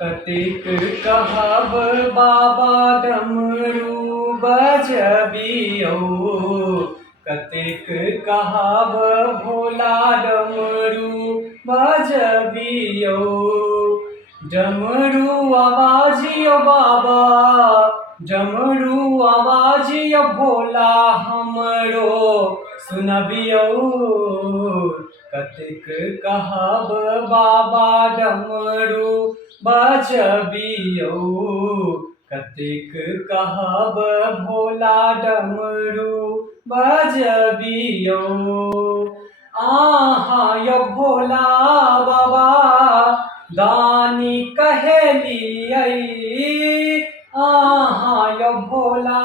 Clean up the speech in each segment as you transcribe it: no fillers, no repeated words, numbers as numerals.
कतेक कहब बाबा डमरू बजबियौ, कतेक कहब भोला डमरू बजबियौ। डमरू आवाजियो बाबा, डमरू आवाजियो भोला हमरो सुनबियौ। कतेक कहब बाबा डमरू बजबियौ, कतेक कहब भोला डमरू बजबियौ। आहा यौ भोला बाबा दानी कहलियै, आहा यौ भोला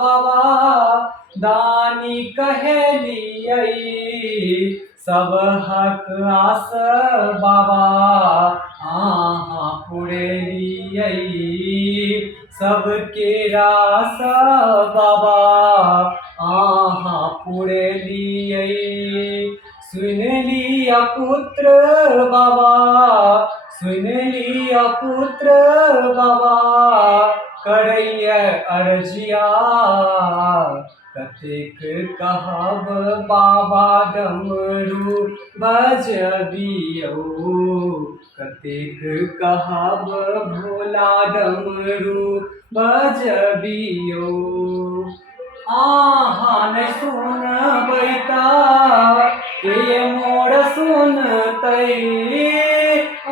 बाबा दानी कहलियै। सब हक आस बाबा आहा पुरेलियै, सबके रास बाबा आहा पुरेलियै। सुन लिया पुत्र बाबा, सुन लिया पुत्र बाबा करैया अर्जिया। कतेक कहब बाबा डमरू बजबियौ, कतेक कहब भोला डमरू बजबियौ। आहा नै सुनबै त के मोर सुनतै,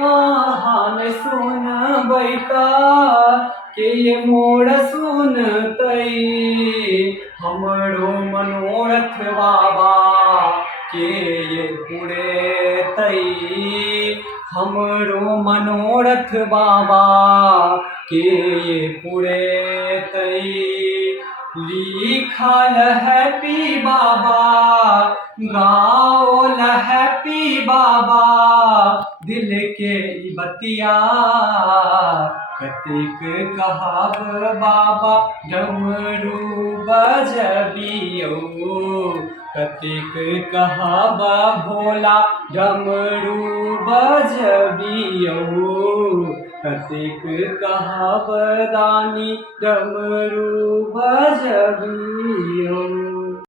आहा नै सुनबै त के मोर सुनतै। हमरो मनोरथ बाबा के पुरेतै, हमरो मनोरथ बाबा के पुरेतै। लिखल हैप्पी बाबा, गाओल हैप्पी बाबा दिल के ई बतिया। कतेक कहब बाबा डमरू बजबियौ, कतेक कहब भोला डमरू बजबियौ, कतेक कहब दानी डमरू बजबियौ।